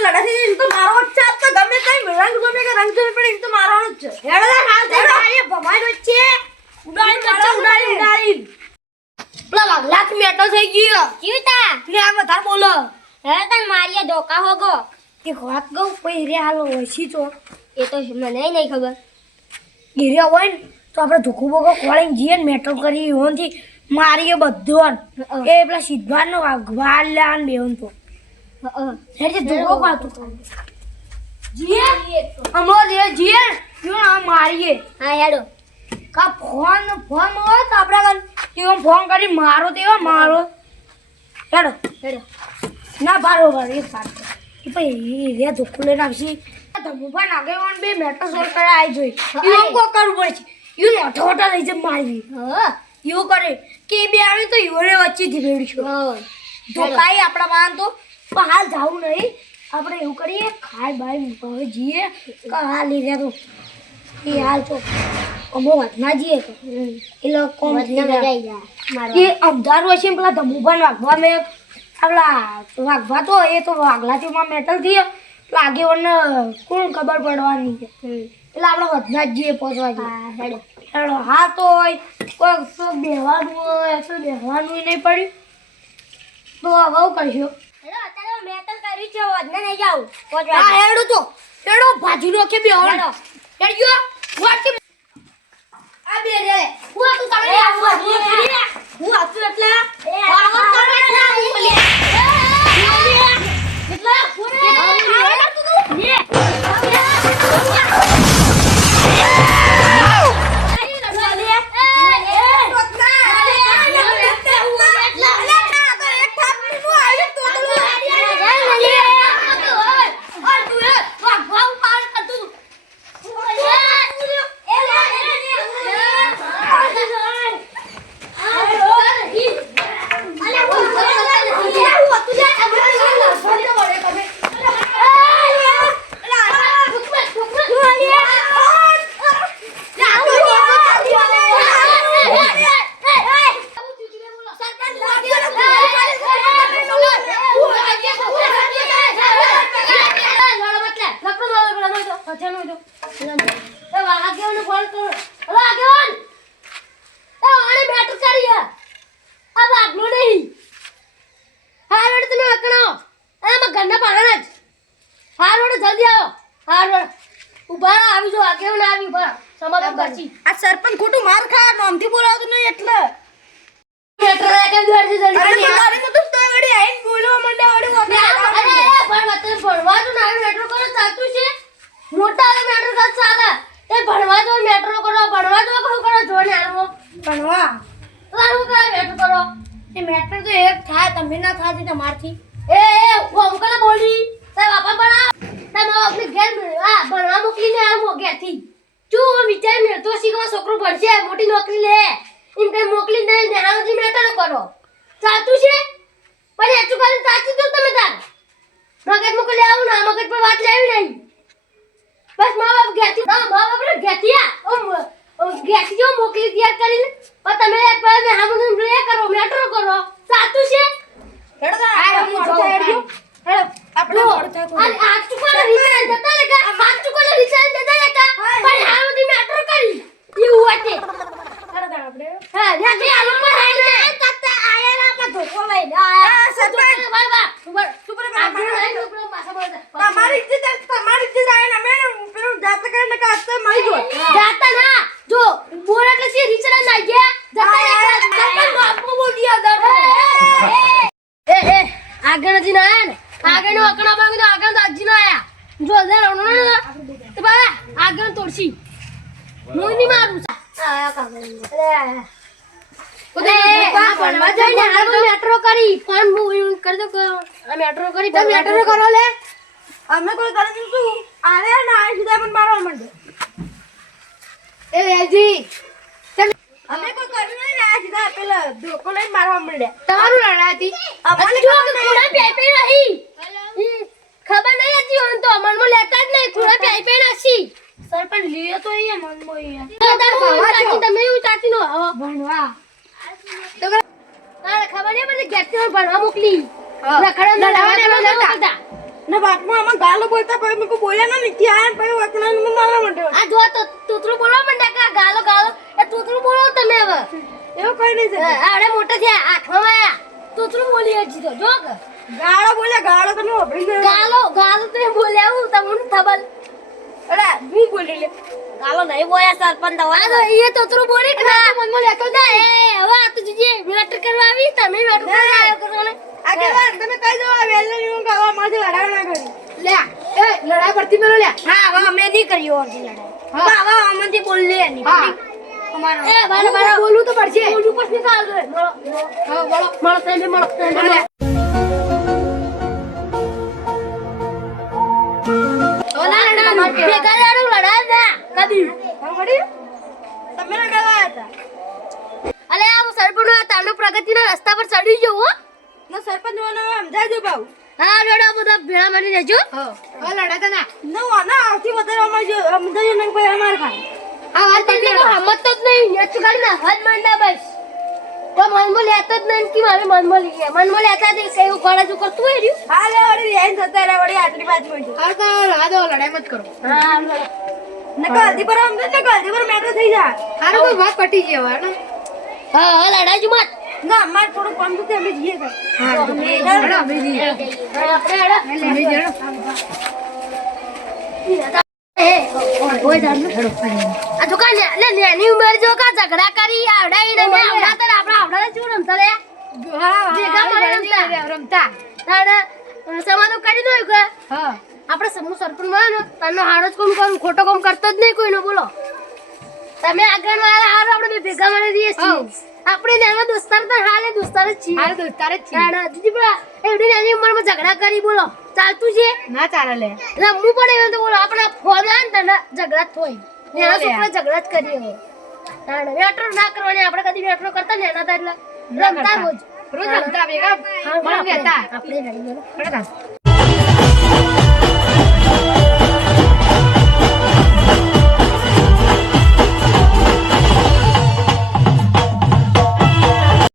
લડાઈ તો મારો જ છે તો ગમે કઈ રંગ ગમે કે રંગ જોઈ પડે તો મારવાનો જ છે હેડો હાલ દે ભમાઈ વચ્ચે ઉડાડી પેલા લાખ મેટો થઈ ગયો જીવતા લે આ બધા બોલો હે તન મારીએ ધોકા હોગો કે વાત કહું કોઈ રે હાલો વસી તો એ તો મને નહીં ખબર ગીર્યા હોય ને તો આપણે ધોકો બોકો ખોળીને જઈએ ને મેટો કરી હોનથી મારીએ બધું એ પેલા સિદ્ધાર્થનો વાઘવાલ લાન બેહન તો હેડે ધોકો પાતું જીએ અમો દે જીએ જો આ મારીએ હા હેડો કા ફોન હોય તો આપણે એવો ફોન કરી મારો તેવા મારો હેડો હેડો ના બરોબર એક વાત કે ભાઈ રે ધોકો લઈને આવશી ધમુભાઈ આગેવાન બે મેટો સોલ કરે આવી જોઈ એવું કો કરવું પડે છે એવું નોઠોટા લઈ જાય મારી હા એવું કરે કે બે આવે તો ઈવડે વચ્ચેથી ભેડશું ધોકાઈ આપણા વાન તો પણ હાલ જાવું નહીં આપણે એવું કરીએ ખાય બાય હવે જઈએ હાલ લઈ રહ્યા તો એ હાલ તો અમો વાત ના જઈએ તો એ લોકો કોમ થઈ જાય એ અમદાર હોય છે પેલા ધમુભાઈ વાગવા મેં આપલા વાગવા તો એ તો વાગલાતીમાં મેટલ થઈએ લાગે વને કોણ ખબર પડવાની છે એટલે આપણે વધના જ જઈએ પહોંચવા જઈએ હેડો હા તો હોય કોઈ તો બેહવાનું હોય તો બેહવાનું નહીં પડ્યું તો હવે કરશો હેડો અત્યારે મેટલ કરી છે વધને નહીં જાવ હા હેડો તો હેડો ભાજી નો કે બેહવાનો હેડજો વાટી આ બે રે હું તું તમે હું આતું એટલે પાવર કરે ના હું એટલે પૂરે આ સરપંચ ખોટું માર ખા નામથી બોલાવતું નહીં એટલે મેટર કે જલ્દી જલ્દી અરે તો તો વડી આઈન બોલવા માંડે વડી અરે પણ ભણવા તો ના મેટ્રો કરો ચાલતું છે મોટા મેટ્રો કર ચાલે એ ભણવા જો મેટ્રો કરો ભણવા જો કરું કરો જોને આવો ભણવા લાવું કરે મેટ્રો કરો એ મેટર તો એક થાય તમે ના થાતી તમારથી એ હું અંકલ બોલી તાર બાપા બના તાર આપને ઘેર આ ભણવા મોકલીને આ ઘેરથી તું વિચાર મે તો શીખવા છોકરો ભણશે મોટી નોકરી લે ઇન કઈ મોકલી દે ને હાજી મેટર કરો ચાલતું છે પણ એચું કરી સાચી તો તમે તાર મગજ મોકલી આવું ના મગજ પર વાત લેવી નહીં બસ મા બાપ ઘેરથી મા બાપ રે ઘેરથી ઘેરથી જો મોકલી તૈયાર કરીને પણ તમે એક વાર ને હામું રે કરો મેટર કરો સાચું છે હેડો આ હું જોડતા હેડજો હેડો આપણે જોડતા અને આ ચુકોલા રિસાઈન જતા લેકા આ ચુકોલા રિસાઈન જતા લેકા પણ હામું મેટર કરી એવું વાતે આપણે હા ને આ લોકો હાઈને તત્તા આયા ના ધોકો લઈને આયા સરપંચ ભાઈ બા સુપર તમારી ઇજ્જત આયા ને અમે પેલું જાત કરીને કાસ્તે મારી જો જાતા ના જો બોલ એટલે સી રીચરા ના ગયા જતા સરપંચ આપકો બોલ દિયા દર એ આગળ જી ના આયા ને આગળ નો અકણા બાંગ તો આગળ દાજી ના આયા જો લે રોનો ને તો બા આગળ તોડસી હું ની મારું આયા કામ ઓદે આ ભણવા જઈને હાલ મેટ્રો કરી ફોન હું કરી દો આ મેટ્રો કરી તમે મેટર કરો લે અમે કોઈ કરી દીધું આરે ના આ સીધા પણ મારવા માંડે એ વેજી અમે કોઈ કર્યું નહીં આ સીધા પેલા ધોકો લઈને મારવા માંડે તમારું લડાતી અમારે જો કુડા પેપે રહી ખબર નહીં હતી ઓન તો મનમાં લેતા જ નહીં કુડા પેપે નસી સરપંચ લીએ તો અહીંયા મનમાં દાદા તમે એવું ચાચી નો આવો ભણવા તારે ખબર નહીં પડતી ગેટ પર ભણવા મોકલી હા. રખડન લડાવવા લડાવવા દેવા દેવા નતા. ને બાપમાં આમાં ગાલો બોલતા પછી મેં બોલ્યા ના નથી આયા પછી વચના મને મારવા માંડ્યો આ જો તો તૂતરું બોલવા માંડ્યા કે ગાલો ગાલો એ તૂતરું બોલો તમે હવે એવું કઈ નહીં છે આવડે મોટા થયા આઠમાં આયા તૂતરું બોલી હજી તો જો કે ગાળો બોલ્યા ગાળો તમે ઓભળી ગાલો ગાલો તો એ બોલ્યા હું તમને ખબર અરે હું બોલી લે ગાલો નહીં બોલ્યા સરપંચ આ તો એ તૂતરું બોલી કે ના મનમાં લેતો ના એ હવે આ તો જીજે મેટર કરવા આવી તમે મેટર કરવા આવ્યો કરો ને આગેવાન તમે કઈ દો આ વેલને હું ગાવા માથે લડાવ ના કરી લે એ લડાઈ પડતી મેલો લે હા હવે અમે નહીં કર્યો ઓરથી લડાઈ હવે અમનથી બોલ લે નહીં અમારો એ બાળો બાળો બોલવું તો પડશે બોલવું પડશે કાલ મળો હા મળો મળો તમે મળો ઓલા લડા ભેગા લડો લડા ના કદી સાંભળી તમે ના ગાવા હતા અલે આ સરપંચ તાનો પ્રગતિના રસ્તા પર ચડી ગયો હો ના સરપંચ નો સમજાજો બાઉ હા લડા બધા ભેળા મારી દેજો હા લડા તા ના ના આવતી વધારે અમાર જો સમજાજો ને ભાઈ અમાર ખા આ વાત એટલે કો હમત જ નહીં નેટ ગાડી ના હદ માંડા બસ કોઈ મનમાં લેતો જ નહીં કે મારે મનમાં લઈ ગયા મનમાં લેતા જ કઈ ઉપાડા જો કરતું હોય રહ્યું હા લે વળી રેન થતા રે વળી આટલી બાજુ માં હા તો રાદો લડાઈ મત કરો હા નકા હલ્દી પર આમ ને નકા હલ્દી પર મેટર થઈ જા હારું કોઈ વાત પટી ગઈ હવે ને હા હા લડાઈ જ મત ના અમાર થોડું કામ તો અમે જઈએ કર હા અમે જઈએ આપણે હેડા અમે જઈએ આ દુકાન લે લેની ઉંમર જો કા ઝઘડા કરી આવડાઈને મે આવડા તર આપડા આવડા શું રમતા લે ભેગા મળે રમતા તાણા સમાધાન કરી દો કે હા આપણે સમૂહ સરપંચ માં ને તનો હારો જ કોમ કરું ખોટો કોમ કરતો જ નહીં કોઈનો બોલો તમે આગળ વાળા હારો આપણે ભેગા મળે રહીએ છીએ આપણે નાના દોસ્તાર તો હાલે દોસ્તાર જ છીએ હાલે દોસ્તાર જ છીએ તાણા દીદી બરા એવડી નાની ઉંમરમાં ઝઘડા કરી બોલો ચાલતું છે ના ચાલે લે રમવું પડે એમ તો બોલો આપણા ફોન આવે ને તને ઝઘડા જ થોય એના છોકરા ઝઘડા જ કરીએ હવે તાણે મેટ્રો ના કરવાની આપણે કદી મેટ્રો કરતા ને એના તા એટલે રમતા રોજ રમતા ભેગા આપણે રડી ગયો